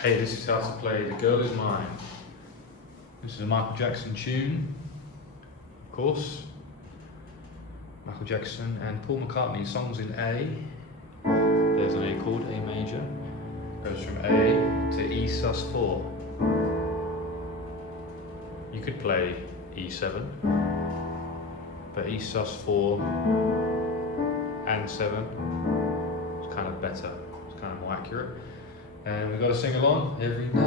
Hey, this is how to play The Girl Is Mine. This is a Michael Jackson tune, of course. Michael Jackson and Paul McCartney, songs in A. There's an A chord, A major. Goes from A to E sus4. You could play E7, but E sus4 and 7 is kind of better, it's kind of more accurate. And we've got to sing along. Every night I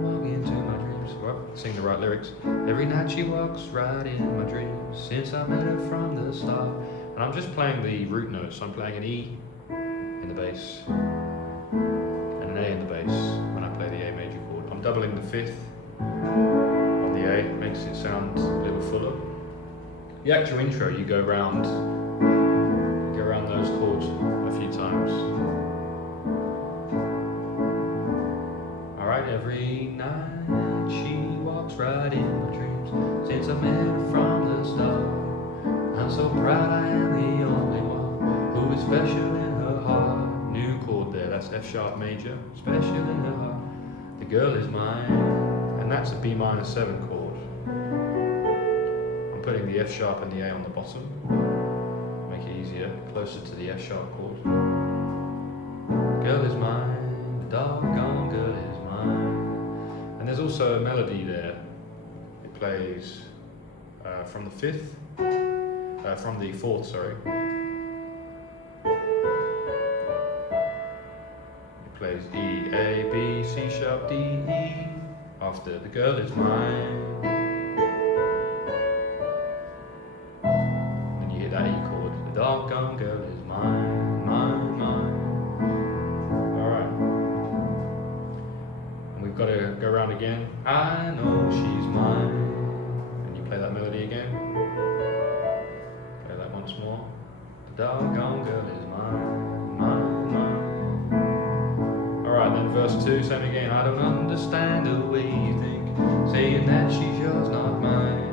walk into my dreams. Well, sing the right lyrics. Every night she walks right in my dreams since I met her from the start. And I'm just playing the root notes. So I'm playing an E in the bass and an A in the bass when I play the A major chord. I'm doubling the fifth on the A. It makes it sound a little fuller. The actual intro, you go around those chords a few times. Every night she walks right in my dreams since I met her from the start. I'm so proud I am the only one who is special in her heart. New chord there, that's F sharp major, special in her heart. The girl is mine, and that's a B minor 7 chord. I'm putting the F sharp and the A on the bottom, make it easier, closer to the F sharp chord. The girl is mine, the doggone girl is mine. And there's also a melody there. It plays from the fifth, from the fourth, sorry. It plays E, A, B, C sharp, D, E, after the girl is mine. Then you hear that E chord, the doggone girl is mine, mine, mine. We've got to go around again. I know she's mine. And you play that melody again. Play that once more. The doggone girl is mine, mine, mine. Alright, then verse 2, same again. I don't understand the way you think, saying that she's yours, not mine.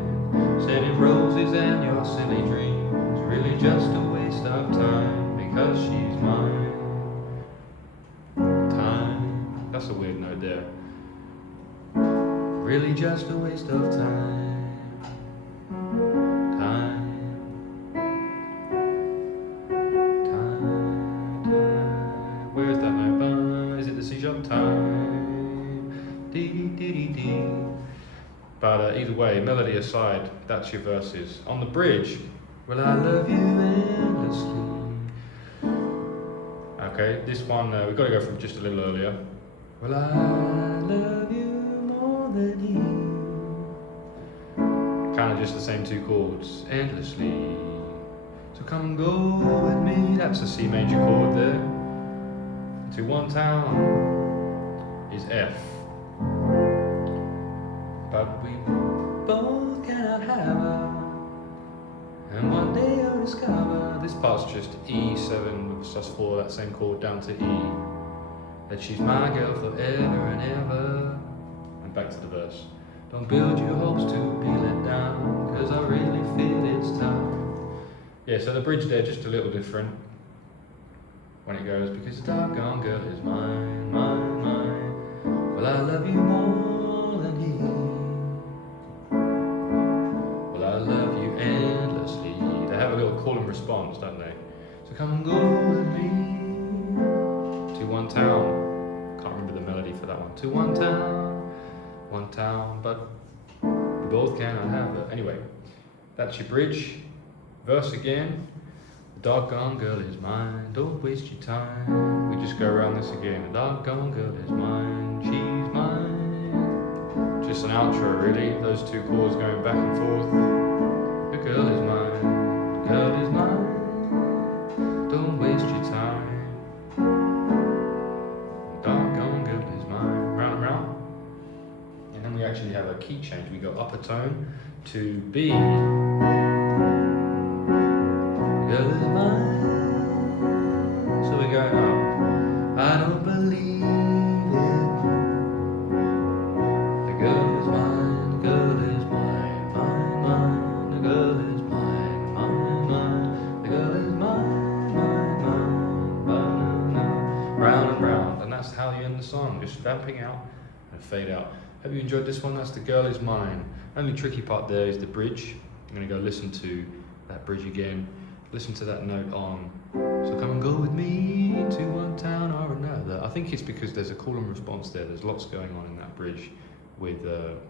Sending roses and your silly dreams, really just a waste of time, because she's mine. Time. That's a weird note there. Really just a waste of time. Time. Where's that note? Is it the C sharp? Time. Dee dee dee dee dee. But either way, melody aside, that's your verses. On the bridge, well, I love you endlessly. Okay, this one, we've got to go from just a little earlier. Well, I love you than you. Kind of just the same two chords, endlessly. So come and go with me. That's a C major chord there. To one town is F. But we both cannot have her, and one day you'll discover. This part's just E7 with sus4, that same chord down to E. That she's my girl forever and ever. Back to the verse. Don't build your hopes to be let down, cause I really feel it's time. Yeah, so the bridge there just a little different when it goes, because the doggone girl is mine, mine, mine. Well, I love you more than he. Well, I love you endlessly. They have a little call and response, don't they? So come and go with me to one town. Can't remember the melody for that one. To one town, but we both cannot have it. Anyway, that's your bridge. Verse again. The doggone girl is mine. Don't waste your time. We just go around this again. The doggone girl is mine. She's mine. Just an outro, really. Those two chords going back and forth. The girl is mine. The girl is mine. Don't waste your time. The doggone girl is mine. Round and round. And then we actually have a key change. We go upper tone to B. Girl is mine. So we go up. I don't believe it. The girl is mine. The girl is mine. Mine, mine. The girl is mine. Mine, mine. The girl is mine. Mine, mine. Round and round. And that's how how you end the song, just vamping out and fade out. Hope you enjoyed this one. That's The Girl Is Mine. Only tricky part there is the bridge. I'm going to go listen to that bridge again. Listen to that note on, so come and go with me to one town or another. I think it's because there's a call and response there. There's lots going on in that bridge with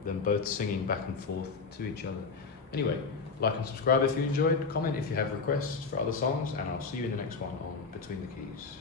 them both singing back and forth to each other. Anyway, like and subscribe if you enjoyed, comment if you have requests for other songs, and I'll see you in the next one on Between the Keys.